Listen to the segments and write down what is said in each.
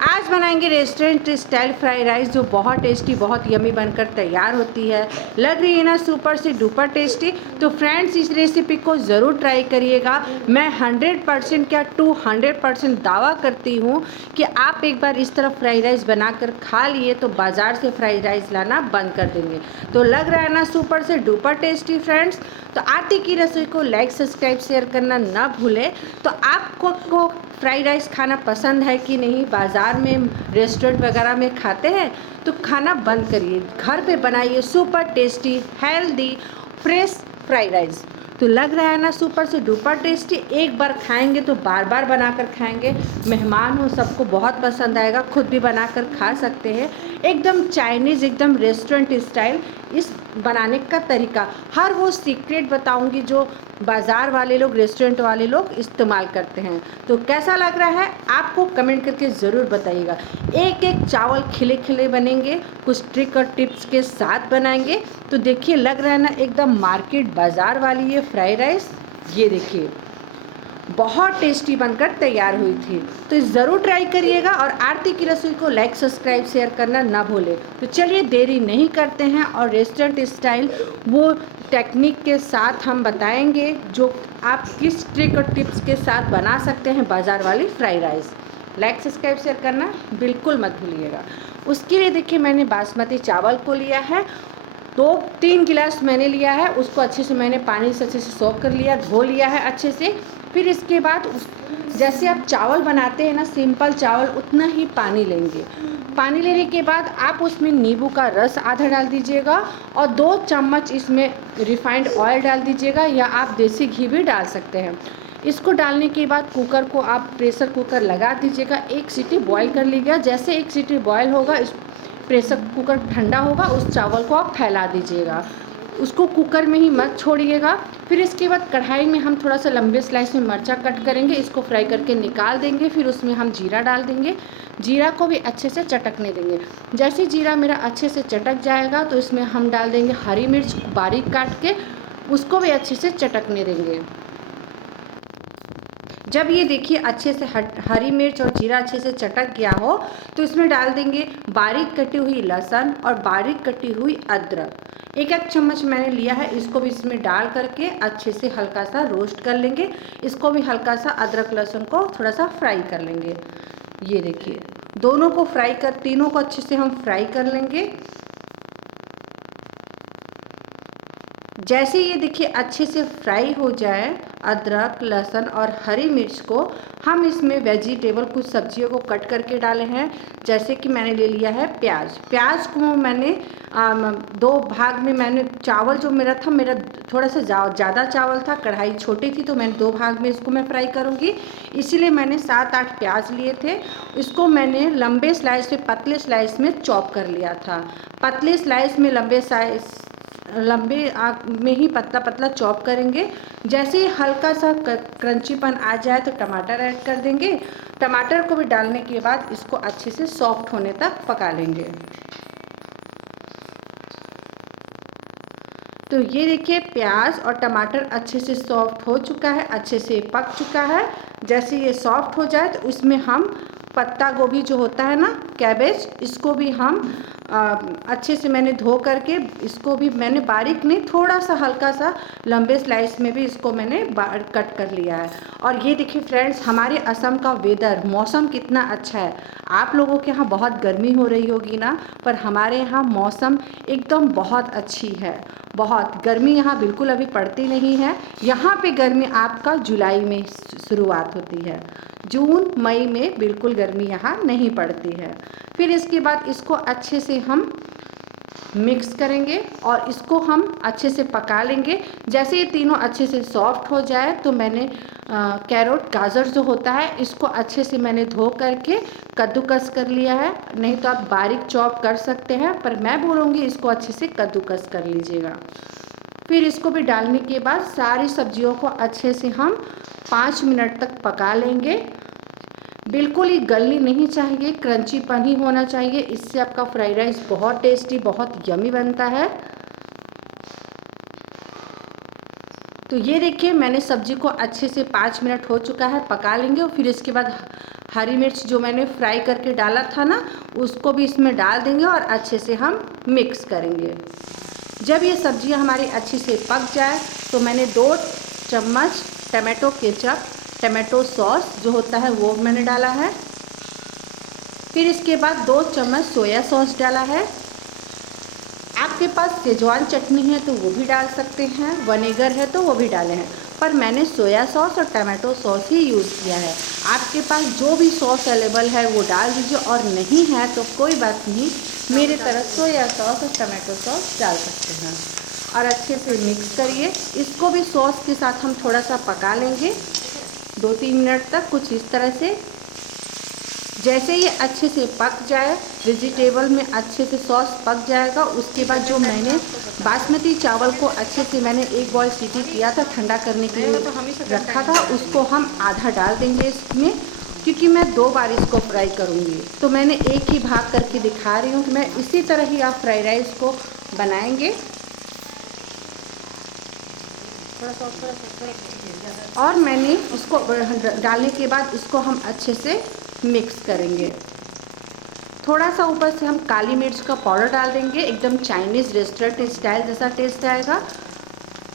आज बनाएंगे restaurant style fried rice जो बहुत टेस्टी, बहुत यमी बनकर तैयार होती है। लग रही है ना सुपर से डुपर टेस्टी। तो फ्रेंड्स, इस रेसिपी को ज़रूर ट्राई करिएगा। मैं 100% क्या 200% दावा करती हूँ कि आप एक बार इस तरह फ्राइड राइस बनाकर खा लिए तो बाज़ार से फ्राइड राइस लाना बंद कर देंगे। तो लग रहा है ना सुपर से डुपर टेस्टी फ्रेंड्स। तो आटे की रसोई को लाइक, सब्सक्राइब, शेयर करना ना भूलें। तो आपको फ्राइड राइस खाना पसंद है कि नहीं? बाज़ार में, रेस्टोरेंट वगैरह में खाते हैं तो खाना बंद करिए, घर पे बनाइए super tasty, healthy, fresh fried rice. तो लग रहा है ना सुपर से डुपर टेस्टी। एक बार खाएंगे तो बार बार बनाकर खाएंगे। मेहमान हो, सबको बहुत पसंद आएगा। खुद भी बनाकर खा सकते हैं। एकदम चाइनीज़, एकदम रेस्टोरेंट स्टाइल इस बनाने का तरीका, हर वो सीक्रेट बताऊंगी जो बाज़ार वाले लोग, रेस्टोरेंट वाले लोग इस्तेमाल करते हैं। तो कैसा लग रहा है आपको कमेंट करके ज़रूर बताइएगा। एक एक चावल खिले खिले बनेंगे, कुछ ट्रिक और टिप्स के साथ बनाएंगे। तो देखिए, लग रहा है ना एकदम मार्केट बाज़ार वाली ये फ्राइड राइस। ये देखिए, बहुत टेस्टी बनकर तैयार हुई थी। तो ज़रूर ट्राई करिएगा और आरती की रसोई को लाइक, सब्सक्राइब, शेयर करना ना भूलें। तो चलिए देरी नहीं करते हैं और रेस्टोरेंट स्टाइल वो टेक्निक के साथ हम बताएंगे जो आप किस ट्रिक और टिप्स के साथ बना सकते हैं बाज़ार वाली fried rice. Like, subscribe, share करना बिल्कुल मत भूलिएगा। उसके लिए देखिए, मैंने बासमती चावल को लिया है, 2-3 गिलास मैंने लिया है। उसको अच्छे से मैंने पानी से अच्छे से सोख कर लिया, धो लिया है अच्छे से। फिर इसके बाद जैसे आप चावल बनाते हैं ना, सिंपल चावल, उतना ही पानी लेंगे। पानी लेने के बाद आप उसमें नींबू का रस आधा डाल दीजिएगा और 2 चम्मच इसमें रिफाइंड ऑयल डाल दीजिएगा, या आप देसी घी भी डाल सकते हैं। इसको डालने के बाद कुकर को आप प्रेशर कुकर लगा दीजिएगा। 1 सीटी बॉयल कर लीजिएगा। जैसे 1 सीटी बॉयल होगा, इस प्रेशर कुकर ठंडा होगा, उस चावल को आप फैला दीजिएगा। उसको कुकर में ही मत छोड़िएगा। फिर इसके बाद कढ़ाई में हम थोड़ा सा लंबे स्लाइस में मिर्चा कट करेंगे, इसको फ्राई करके निकाल देंगे। फिर उसमें हम जीरा डाल देंगे। जीरा को भी अच्छे से चटकने देंगे। जैसे जीरा मेरा अच्छे से चटक जाएगा तो इसमें हम डाल देंगे हरी मिर्च बारीक काट के, उसको भी अच्छे से चटकने देंगे। जब ये देखिए अच्छे से हरी मिर्च और जीरा अच्छे से चटक गया हो तो इसमें डाल देंगे बारीक कटी हुई लहसुन और बारीक कटी हुई अदरक। 1-1 चम्मच मैंने लिया है। इसको भी इसमें डाल करके अच्छे से हल्का सा रोस्ट कर लेंगे। इसको भी हल्का सा अदरक लहसुन को थोड़ा सा फ्राई कर लेंगे। ये देखिए, दोनों को फ्राई कर, तीनों को अच्छे से हम फ्राई कर लेंगे। जैसे ये देखिए अच्छे से फ्राई हो जाए अदरक, लहसुन और हरी मिर्च को, हम इसमें वेजिटेबल, कुछ सब्जियों को कट करके डाले हैं। जैसे कि मैंने ले लिया है प्याज। प्याज को मैंने 2 भाग में, मैंने चावल जो मेरा था, मेरा थोड़ा सा ज़्यादा चावल था, कढ़ाई छोटी थी, तो मैंने 2 भाग में इसको मैं फ्राई करूँगी। इसीलिए मैंने 7-8 प्याज लिए थे। इसको मैंने लंबे स्लाइस से पतले स्लाइस में चॉप कर लिया था। पतले स्लाइस में लंबे आग में ही पतला पतला चॉप करेंगे। जैसे ही हल्का सा क्रंचीपन आ जाए तो टमाटर ऐड कर देंगे। टमाटर को भी डालने के बाद इसको अच्छे से सॉफ्ट होने तक पका लेंगे। तो ये देखिए, प्याज और टमाटर अच्छे से सॉफ्ट हो चुका है, अच्छे से पक चुका है। जैसे ये सॉफ्ट हो जाए तो इसमें हम पत्ता गोभी जो होता है ना, कैबेज, इसको भी हम अच्छे से मैंने धो करके, इसको भी मैंने बारीक नहीं, थोड़ा सा हल्का सा लंबे स्लाइस में भी इसको मैंने कट कर लिया है। और ये देखिए फ्रेंड्स, हमारे असम का वेदर, मौसम कितना अच्छा है। आप लोगों के यहाँ बहुत गर्मी हो रही होगी ना, पर हमारे यहाँ मौसम एकदम बहुत अच्छी है। बहुत गर्मी यहाँ बिल्कुल अभी पड़ती नहीं है। यहाँ पे गर्मी आपका जुलाई में शुरुआत होती है। जून मई में बिल्कुल गर्मी यहाँ नहीं पड़ती है। फिर इसके बाद इसको अच्छे से हम मिक्स करेंगे और इसको हम अच्छे से पका लेंगे। जैसे ये तीनों अच्छे से सॉफ्ट हो जाए तो मैंने कैरोट, गाजर जो होता है, इसको अच्छे से मैंने धो करके कद्दूकस कर लिया है। नहीं तो आप बारीक चॉप कर सकते हैं, पर मैं बोलूँगी इसको अच्छे से कद्दूकस कर लीजिएगा। फिर इसको भी डालने के बाद सारी सब्जियों को अच्छे से हम 5 मिनट तक पका लेंगे। बिल्कुल ही गलनी नहीं चाहिए, क्रंचीपन ही होना चाहिए। इससे आपका फ्राइड राइस बहुत टेस्टी, बहुत यमी बनता है। तो ये देखिए, मैंने सब्जी को अच्छे से 5 मिनट हो चुका है, पका लेंगे। और फिर इसके बाद हरी मिर्च जो मैंने फ्राई करके डाला था ना, उसको भी इसमें डाल देंगे और अच्छे से हम मिक्स करेंगे। जब ये सब्जियां हमारी अच्छी से पक जाए तो मैंने 2 चम्मच टमाटो केचप, टमाटो सॉस जो होता है वो मैंने डाला है। फिर इसके बाद 2 चम्मच सोया सॉस डाला है। आपके पास सेजवान चटनी है तो वो भी डाल सकते हैं, विनेगर है तो वो भी डाले हैं, पर मैंने सोया सॉस और टमाटो सॉस ही यूज़ किया है। आपके पास जो भी सॉस अवेलेबल है वो डाल दीजिए, और नहीं है तो कोई बात नहीं, मेरे तरफ सोया सॉस और टमाटो सॉस डाल सकते हैं। और अच्छे से मिक्स करिए। इसको भी सॉस के साथ हम थोड़ा सा पका लेंगे 2-3 मिनट तक, कुछ इस तरह से। जैसे ये अच्छे से पक जाए, वेजिटेबल में अच्छे से सॉस पक जाएगा, उसके बाद जो मैंने बासमती चावल को अच्छे से मैंने 1 बॉयल सीटी किया था, ठंडा करने के लिए रखा था, उसको हम आधा डाल देंगे इसमें, क्योंकि मैं 2 बार इसको फ्राई करूँगी। तो मैंने एक ही भाग करके दिखा रही हूँ कि मैं इसी तरह ही आप फ्राइड राइस को बनाएंगे। और मैंने इसको डालने के बाद इसको हम अच्छे से मिक्स करेंगे। थोड़ा सा ऊपर से हम काली मिर्च का पाउडर डाल देंगे, एकदम चाइनीज़ रेस्टोरेंट स्टाइल जैसा टेस्ट आएगा।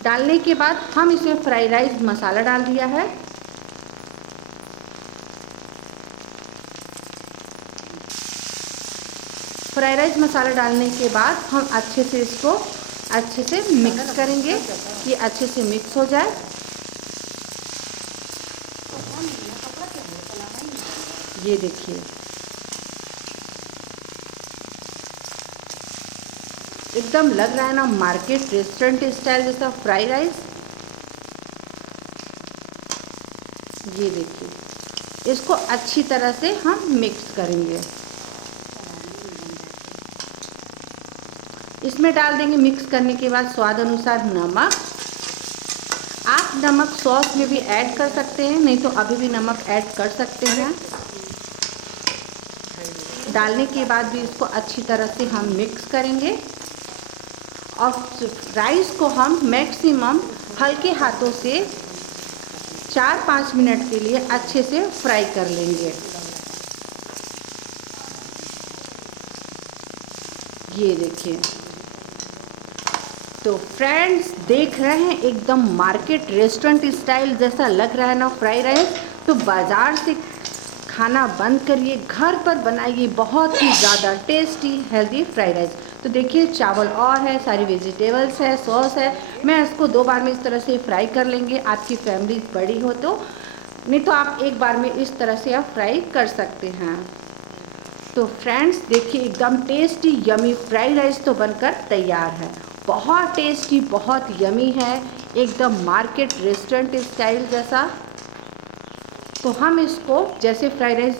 डालने के बाद हम इसमें फ्राइड राइस मसाला डाल दिया है। फ्राइड राइस मसाला डालने के बाद हम अच्छे से इसको अच्छे से मिक्स करेंगे कि अच्छे से मिक्स हो जाए। ये देखिए, एकदम लग रहा है ना मार्केट रेस्टोरेंट स्टाइल जैसा फ्राइड राइस। ये देखिए, इसको अच्छी तरह से हम मिक्स करेंगे। इसमें डाल देंगे मिक्स करने के बाद स्वाद अनुसार नमक। आप नमक सॉस में भी ऐड कर सकते हैं, नहीं तो अभी भी नमक ऐड कर सकते हैं। डालने के बाद भी इसको अच्छी तरह से हम मिक्स करेंगे, और राइस को हम मैक्सिमम हल्के हाथों से 4-5 मिनट के लिए अच्छे से फ्राई कर लेंगे। ये देखिए, तो फ्रेंड्स देख रहे हैं एकदम मार्केट रेस्टोरेंट स्टाइल जैसा लग रहा है ना फ्राइड राइस। तो बाज़ार से खाना बंद करिए, घर पर बनाइए बहुत ही ज़्यादा टेस्टी हेल्दी फ्राइड राइस। तो देखिए, चावल और है, सारी वेजिटेबल्स है, सॉस है। मैं इसको 2 बार में इस तरह से फ्राई कर लेंगे। आपकी फैमिली बड़ी हो तो, नहीं तो आप 1 बार में इस तरह से आप फ्राई कर सकते हैं। तो फ्रेंड्स देखिए, एकदम टेस्टी यमी फ्राइड राइस तो बनकर तैयार है। बहुत टेस्टी, बहुत यमी है, एकदम मार्केट रेस्टोरेंट स्टाइल जैसा। तो हम इसको जैसे फ्राइड राइस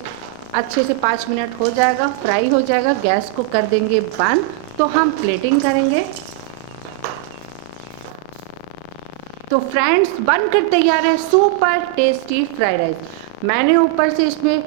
अच्छे से 5 मिनट हो जाएगा, फ्राई हो जाएगा, गैस को कर देंगे बंद। तो हम प्लेटिंग करेंगे। तो फ्रेंड्स बनकर तैयार है सुपर टेस्टी फ्राइड राइस। मैंने ऊपर से इसमें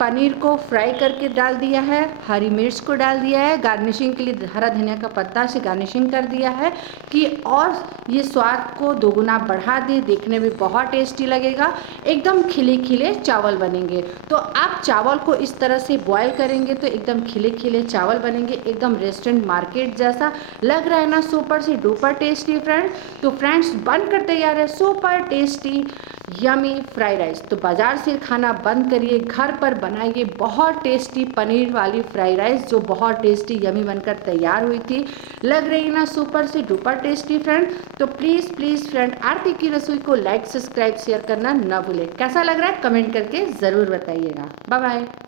पनीर को फ्राई करके डाल दिया है, हरी मिर्च को डाल दिया है, गार्निशिंग के लिए हरा धनिया का पत्ता से गार्निशिंग कर दिया है कि और ये स्वाद को दोगुना बढ़ा दे, देखने में बहुत टेस्टी लगेगा। एकदम खिले खिले चावल बनेंगे। तो आप चावल को इस तरह से बॉयल करेंगे तो एकदम खिले खिले चावल बनेंगे, एकदम रेस्टोरेंट मार्केट जैसा लग रहा है ना, सुपर से डुपर टेस्टी फ्रेंड्स। तो फ्रेंड्स बनकर तैयार है super tasty yummy fried rice. तो बाज़ार से खाना बंद करिए, घर पर बनाइए बहुत टेस्टी पनीर वाली फ्राइड राइस, जो बहुत टेस्टी यमी बनकर तैयार हुई थी। लग रही है ना सुपर से डुपर टेस्टी फ्रेंड। तो प्लीज़ प्लीज़ फ्रेंड, आरती की रसोई को लाइक, सब्सक्राइब, शेयर करना ना भूलें। कैसा लग रहा है कमेंट करके ज़रूर बताइएगा। Bye bye.